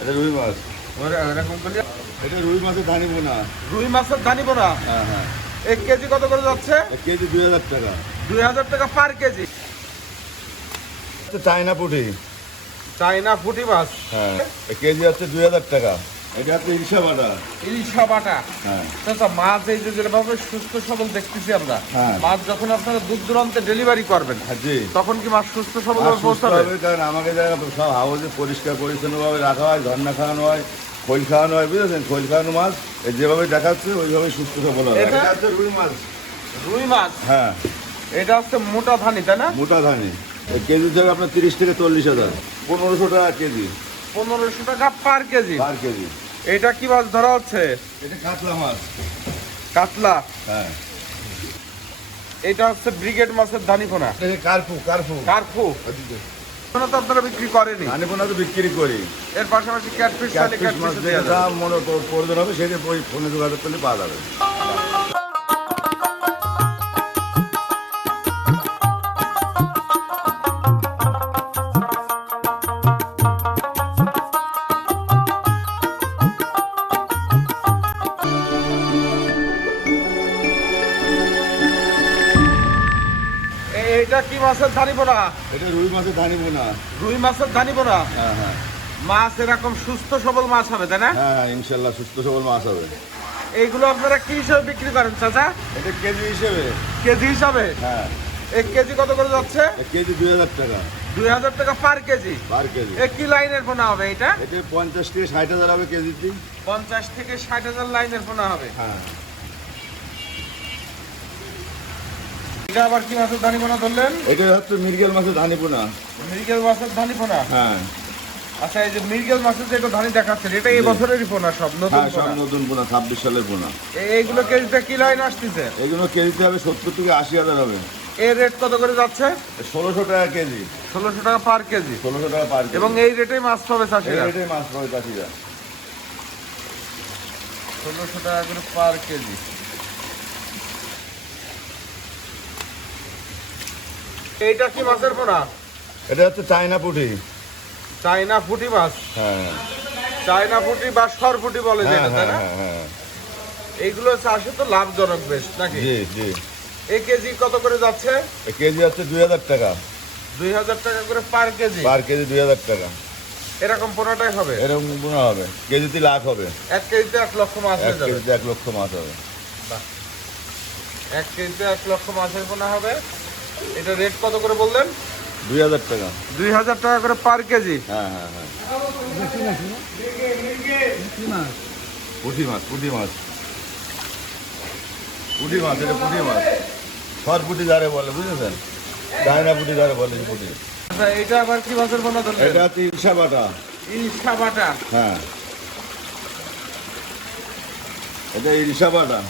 এটা রুই মাছ। এরকম করলে এটা রুই মাছের ধানি বোনা। রুই মাছের ধানি বোনা। হ্যাঁ হ্যাঁ। 1 কেজি কত করে যাচ্ছে? কেজি 2000 টাকা। 2000 টাকা পার কেজি। চায়না পুঁটি। চায়না পুঁটি মাছ। হ্যাঁ, কেজি হচ্ছে 2000 টাকা। এটা হচ্ছে ইলিশা বাটা। ইলিশা বাটা। হ্যাঁ। আচ্ছা, মাছ এই যে যেভাবে সুস্থ সবল দেখতেছি আমরা, হ্যাঁ। মাছ যখন আপনারা দূর দূরান্তে ডেলিভারি করবেন, হ্যাঁ জি। তখন কি মাছ সুস্থ সবল আর সুস্থ পৌঁছাবে? হবে, কারণ আমাকে জায়গা সব হাউসে পরিষ্কার পরিচ্ছন্নভাবে রাখা হয়, ঝর্ণা খাওয়ানো হয়, খোল খাওয়ানো হয়, বুঝেছেন? খোল খাওয়ানো মাছ যেভাবে দেখাচ্ছে ওইভাবে সুস্থ সবল হবে। এটা হচ্ছে রুই মাছ। রুই মাছ। হ্যাঁ, এটা হচ্ছে মোটা ধানি, তাই না? মোটা ধানি। কেজি থেকে আপনার 30 থেকে 40,000। 1500 টাকা কেজি। 1500 টাকা পার কেজি। পার কেজি। এটা কি মাছ ধরা হচ্ছে? এটা কাতলা মাছ। কাতলা। হ্যাঁ। এটা হচ্ছে ব্রিগেড মাছের ধানি পোনা। এটা কার্পু কার্পু। কার্পু। এখনো তো আপনারা বিক্রি করেনি। ধানি পোনা তো বিক্রি করি। এর পাশাপাশি ক্যাটফিশ চাইলে ক্যাটফিশ মাছ ক্যাটফিশ যেটা দাম মনে প্রয়োজন হবে সেটা ওই ফোনে যোগাযোগ করলে পাওয়া যাবে। এটা কি মাছের ধানি পোনা? এটা রুই মাছের ধানি পোনা। রুই মাছের ধানি পোনা। হ্যাঁ হ্যাঁ। মাছ এরকম সুস্থ সবল মাছ হবে, তাই না? হ্যাঁ হ্যাঁ, ইনশাল্লাহ সুস্থ সবল মাছ হবে। এইগুলো আপনারা কি হিসাবে বিক্রি করেন চাচা? এটা কেজি হিসেবে। কেজি হিসাবে? হ্যাঁ। 1 কেজি কত করে যাচ্ছে? কেজি 2000 টাকা। 2000 টাকা পার কেজি। পার কেজি। কি লাইনের পোনা হবে এটা? এটা 50 থেকে 60,000 হবে কেজিতে। 50 থেকে 60,000 লাইনের পোনা হবে। হ্যাঁ। এটা আবার কি মাছের ধানি পোনা ধরলেন? এটা হচ্ছে মৃগেল মাছের ধানি পোনা। মৃগেল মাছের ধানি পোনা। হ্যাঁ আচ্ছা, এই যে মৃগেল মাছের যেটা ধানি দেখাচ্ছেন, এটা এই বছরেরই পোনা, সব নতুন হ্যাঁ, সব পোনা। নতুন পোনা, 26 সালের পোনা। এইগুলো কেজিতে কি লাইন আসতেছে? এগুলো কেজিতে হবে 70 থেকে 80,000 হবে। এর রেট কত করে যাচ্ছে? 1600 টাকা কেজি। 1600 টাকা পার কেজি। 1600 টাকা পার কেজি। এবং এই রেটেই মাছ পাবে এই চাষিরা। রেটে মাছ পাবে চাষিরা। 1600 টাকা করে পার কেজি। এইটা কি মাছের পোনা? এটা হচ্ছে চায়না পুঁটি। চায়না পুঁটি মাছ। হ্যাঁ চায়না পুঁটি বা সরপুঁটি বলে হ্যাঁ যেটা, তাই হ্যাঁ না? হ্যাঁ। এইগুলো চাষে তো লাভজনক বেশ, নাকি? জি জি। এই কেজি কত করে যাচ্ছে? কেজি হচ্ছে 2000 টাকা। 2000 টাকা করে পার কেজি। পার কেজি 2000 টাকা। এরকম পোনাটাই হবে। এরকম পোনা হবে, কেজিতে লাখ হবে। 1 কেজিতে 1 লক্ষ মাছ 1 হয়ে যাবে। কেজিতে 1 লক্ষ মাছ হবে। 1 কেজিতে 1 লক্ষ মাছের পোনা হবে। এটা রেট কত করে বললেন? 2000 টাকা। 2000 টাকা করে পার কেজি। হ্যাঁ হ্যাঁ হ্যাঁ। পুঁটি মাছ পুঁটি মাছ পুঁটি মাছ, এটা পুঁটি মাছ। সর পুঁটি যারে বলে, বুঝেছেন? চায়না পুঁটি যারে বলে পুঁটি। আচ্ছা, এটা আবার কি মাছের পোনা ধরলেন? এটা হচ্ছে ইলিশা বাটা। ইলিশা বাটা। হ্যাঁ, এটা ইলিশা বাটা।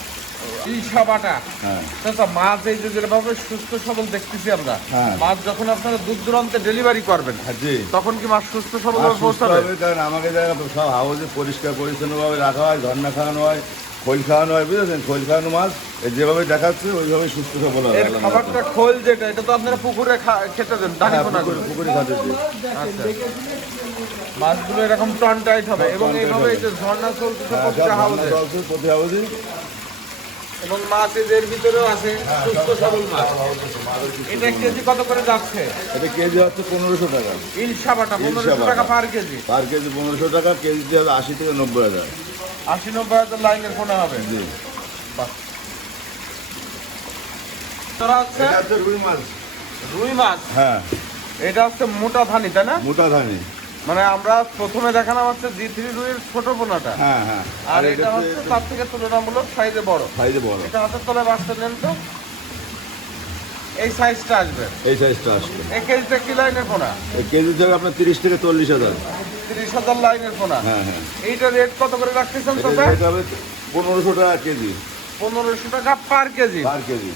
ইলিশা বাটা। হ্যাঁ। আচ্ছা, মাছ এই যে যেভাবে সুস্থ সবল দেখতেছি আমরা, হ্যাঁ। মাছ যখন আপনারা দূর দূরান্তে ডেলিভারি করবেন, হ্যাঁ জি। তখন কি মাছ সুস্থ সবল আর সুস্থ পৌঁছাবে? হবে, কারণ আমাকে জায়গা সব হাউসে পরিষ্কার পরিচ্ছন্নভাবে রাখা হয়, ঝর্ণা খাওয়ানো হয়, খোল খাওয়ানো হয়, বুঝেছেন? খোল খাওয়ানো মাছ যেভাবে দেখাচ্ছে ওইভাবে সুস্থ সবল হবে। এর খাবারটা খোল যেটা, এটা তো আপনারা পুকুরে খেতে দেন, ধানি পোনা করে। পুকুরি খাতে দিই। আচ্ছা, মাছগুলো এরকম টন টাইট হবে এবং এইভাবে এই যে ঝর্ণা চলতেছে প্রতিটা হাউসে, প্রতি হাউসে। এবং মাছ এদের ভিতরেও আছে সুস্থ সবল মাছ। এটা কেজি কত করে যাচ্ছে? এটা কেজি হচ্ছে 1500 টাকা। ইলশা বাটা 1500 ইলশা টাকা বাটা। পার কেজি। পার কেজি 1500 টাকা, কেজিতে হবে 80 থেকে 90,000। 80-90 লাইনের পোনা হবে। জি। বাহ। তোরা হচ্ছে এটা হচ্ছে রুই মাছ। রুই মাছ। হ্যাঁ, এটা হচ্ছে মোটা ধানি, তাই না? মোটা ধানি। মানে আমরা প্রথমে দেখালাম হচ্ছে জি3 রুইয়ের ছোট পোনাটা, হ্যাঁ হ্যাঁ। আর এটা হচ্ছে তার থেকে তুলনামূলক সাইজে বড়। সাইজে বড়। এটা হাতের তলায় বাঁচতে নেন তো, এই সাইজটা আসবে। এই সাইজটা আসবে। এই কেজিটা কি লাইনের পোনা? এই কেজি থেকে আপনার 30 থেকে 40,000। 30,000 লাইনের পোনা। হ্যাঁ হ্যাঁ। এইটা রেট কত করে রাখতেছেন এটা চাচা? রেট হবে 1500 টাকা কেজি। 1500 টাকা পার কেজি। পার কেজি।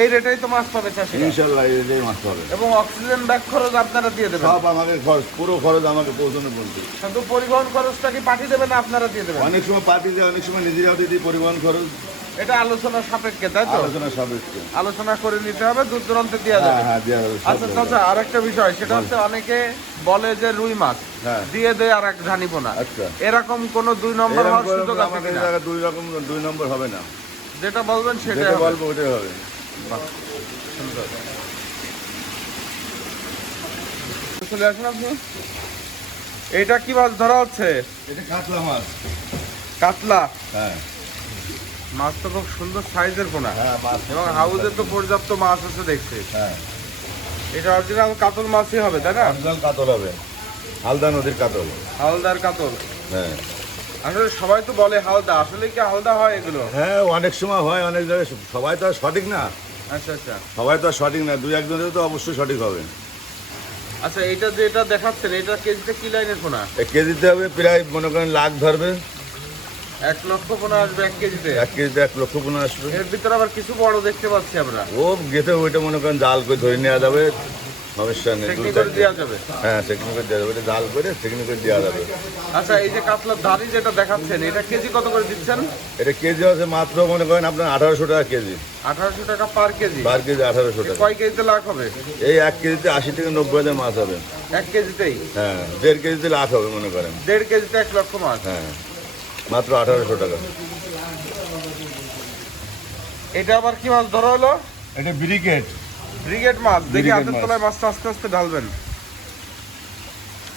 এই রেটেই তো মাছ পাবে চাষিরা। ইনশাল্লাহ এই মাছ পাবে। এবং অক্সিজেন ব্যাগ খরচ আপনারা দিয়ে দেবেন। সব আমাকে খরচ, পুরো খরচ আমাকে পৌঁছানো বলতে। শুধু পরিবহন খরচটা কি পাঠিয়ে দেবেন, আপনারা দিয়ে দেবেন? অনেক সময় পার্টি দেয়, অনেক সময় নিজেরাও দিয়ে দিই পরিবহন খরচ। এটা আলোচনা সাপেক্ষে, তাই তো? আলোচনা সাপেক্ষে। আলোচনা করে নিতে হবে, দূর দূরান্তে দেওয়া হ্যাঁ যাবে। হ্যাঁ, দেওয়া যাবে, সব আচ্ছা দেওয়া চাচা, যাবে। আরেকটা বিষয়, সেটা হচ্ছে অনেকে বলে যে রুই মাছ হ্যাঁ। দিয়ে দেয় আর এক ধানিপোনা, আচ্ছা। এরকম কোনো 2 নম্বর এরকম হওয়ার করে সুযোগ আছে আমাদের কিনা? জায়গায় দুই নম্বর হবে না। যেটা বলবেন সেটাই যেটা হবে। বলবো ওটাই হবে। বাহ, সুন্দর। চলে আসুন আপনি। এটা কি মাছ ধরা হচ্ছে? এটা কাতলা মাছ। কাতলা। হ্যাঁ মাছ তো খুব সুন্দর সাইজের পোনা, হ্যাঁ, মাছ। এবং হাউজে তো পর্যাপ্ত মাছ আছে দেখছি। হ্যাঁ, এটা অরিজিনাল কাতল মাছই হবে, তাই না? অরিজিনাল কাতল হবে, হালদা নদীর কাতল। হালদার কাতল। হ্যাঁ আসলে সবাই তো বলে হালদা, আসলে কি হালদা হয় এগুলো? হ্যাঁ, অনেক সময় হয়, অনেক জায়গায়। সবাই তো আর সঠিক না, আচ্ছা আচ্ছা সবাই তো আর সঠিক না, দুই একজনের তো অবশ্যই সঠিক হবে। আচ্ছা, এটা যেটা দেখাচ্ছেন এটা কেজিতে কি লাইনের পোনা? কেজিতে হবে প্রায় মনে করেন লাখ ধরবে। 1 লক্ষ পোনা আসবে 1 কেজিতে? 1 কেজিতে 1 লক্ষ পোনা আসবে। এর ভিতরে আবার কিছু বড় দেখতে পাচ্ছি আমরা। ও গেতে ওইটা মনে করেন জাল করে ধরে নেওয়া যাবে, সমস্যা নেই। টেকনিক করে দেওয়া যাবে। হ্যাঁ, টেকনিক করে দেওয়া যাবে, ওটা জাল করে টেকনিক করে দেওয়া যাবে। আচ্ছা, এই যে কাতলার ধারি যেটা দেখাচ্ছেন এটা কেজি কত করে দিচ্ছেন? এটা কেজি আছে মাত্র মনে করেন আপনার 1800 টাকা কেজি। 1800 টাকা পার কেজি। পার কেজি 1800 টাকা। কয় কেজিতে লাখ হবে? এই 1 কেজিতে 80 থেকে 90 হাজার মাছ হবে। 1 কেজিতেই? হ্যাঁ, 1.5 কেজিতে লাখ হবে মনে করেন। 1.5 কেজিতে 1 লক্ষ মাছ। হ্যাঁ, মাত্র 1800 টাকা। এটা আবার কি মাছ ধরা হলো? এটা ব্রিগেড। ব্রিগেড মাছ। দেখি ব্রিগেড হাতের মাছ। তলায় মাছটা আস্তে আস্তে ঢালবেন।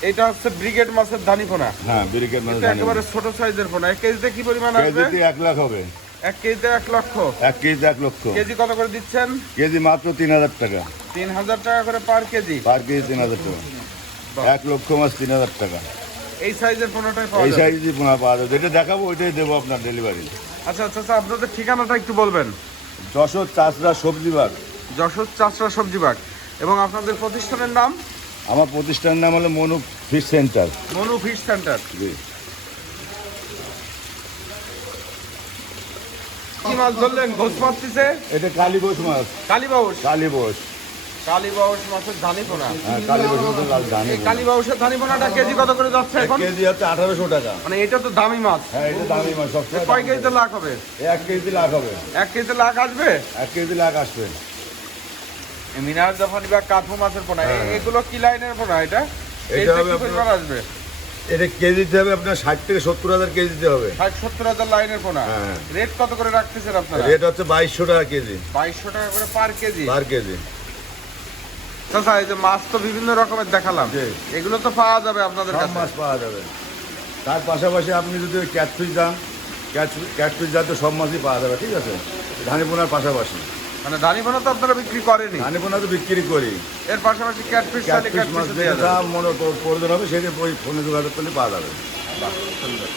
এটা হচ্ছে ব্রিগেড মাছের ধানি পোনা। হ্যাঁ, ব্রিগেড মাছ। এটা একেবারে ছোট সাইজের পোনা। 1 কেজিতে কি পরিমাণ আসবে? কেজিতে 1 লাখ হবে। 1 কেজিতে 1 লক্ষ। 1 কেজিতে 1 লক্ষ। কেজি কত করে দিচ্ছেন? কেজি মাত্র 3000 টাকা। 3000 টাকা করে পার কেজি। পার কেজি 3000 টাকা। বাহ। 1 লক্ষ মাছ 3000 টাকা। এই সাইজের পোনাটাই পাওয়া এই যাবে। সাইজে পোনা পাওয়া যাবে, যেটা দেখাবো ওইটাই দেবো আপনার ডেলিভারি। আচ্ছা আচ্ছা আচ্ছা, আপনাদের ঠিকানাটা একটু বলবেন। যশোর চাষরা সবজি বাগ। যশোর চাষরা সবজি বাগ। এবং আপনাদের প্রতিষ্ঠানের নাম? আমার প্রতিষ্ঠানের নাম হলো Manu fish centre. Manu fish centre. জি। কি মাছ ধরলেন? ঘোষ মারতেছে? এটা কালীবোস মাছ। কালীবাউস। কালীবোস। কালীবাউস মাছের ধানি পোনা। হ্যাঁ, কালীবোস মাছের লাল ধানি। এই কালীবাউসের ধানি পোনাটা কেজি কত করে যাচ্ছে এখন? কেজি হচ্ছে 1800 টাকা। মানে এটা তো দামি মাছ। হ্যাঁ, এটা দামি মাছ সবসময়। কয় কেজিতে লাখ হবে? 1 কেজি লাখ হবে। 1 কেজিতে লাখ আসবে? 1 কেজি লাখ আসবে। মিনার জাফানি বা কাঠু মাছের পোনা, এগুলো কি লাইনের পোনা? এটা এটা হবে কি আপনার- পরিমাণ আসবে? এটা কেজিতে হবে আপনার 60 থেকে 70 হাজার কেজিতে হবে। 60-70 হাজার লাইনের পোনা। হ্যাঁ। রেট কত করে রাখতেছেন আপনারা? রেট হচ্ছে 2200 টাকা কেজি। 2200 টাকা করে পার কেজি। পার কেজি। চাচা, এই যে মাছ তো বিভিন্ন রকমের দেখালাম, জি। এগুলো তো পাওয়া যাবে আপনাদের সব কাছে? মাছ পাওয়া যাবে। তার পাশাপাশি আপনি যদি ক্যাটফিশ যান, ক্যাটফিশ জাতীয় সব মাছই পাওয়া যাবে, ঠিক আছে? ধানিপোনার পাশাপাশি। মানে ধানি পোনা তো আপনারা বিক্রি করেনি, ধানিপোনা তো বিক্রি করি। এর পাশাপাশি ক্যাটফিশ চাইলে ক্যাটফিশ মাছ ক্যাটফিশও দিয়ে দেওয়া যা যাবে। মনে প্রয়োজন হবে সেটা ওই ফোনে যোগাযোগ করলে পাওয়া যাবে। বাহ, সুন্দর।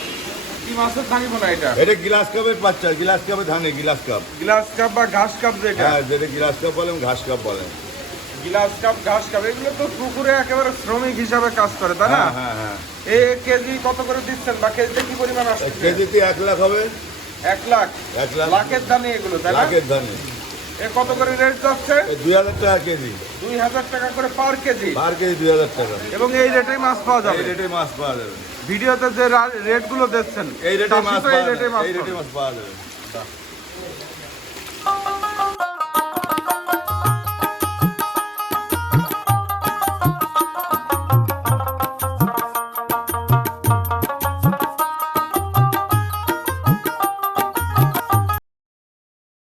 কি মাছের ধানি পোনা এটা? এটা গ্লাস কাপের বাচ্চা, গ্লাস কাপের ধানে, গ্লাস কাপ। গ্লাস কাপ বা ঘাস কাপ যেটা? হ্যাঁ, যেটা গ্লাস কাপ বলেন, ঘাস কাপ বলেন। গ্লাস কাপ, ঘাস কাপ, এগুলো তো পুকুরে একেবারে শ্রমিক হিসাবে কাজ করে, তাই না? হ্যাঁ হ্যাঁ হ্যাঁ। এই কেজি কত করে দিচ্ছেন বা কেজিতে কি পরিমাণ আসছে? কেজিতে 1 লাখ হবে। 1 লাখ। 1 লাখ। লাখের ধানি এগুলো, তাই না? লাখের ধানে। এ কত করে রেট যাচ্ছে? 2000 টাকা কেজি। 2000 টাকা করে পার কেজি। পার কেজি 2000 টাকা। এবং এই রেটেই মাছ পাওয়া এই যাবে? রেটে মাছ পাওয়া যাবে। ভিডিওতে যে রেট গুলো দিচ্ছেন এই রেটে মাছ চাষি তো পাওয়া এই রেটেই যাবে। মাছ এই রেটে পাবে। মাছ পাওয়া যাবে। বাহ।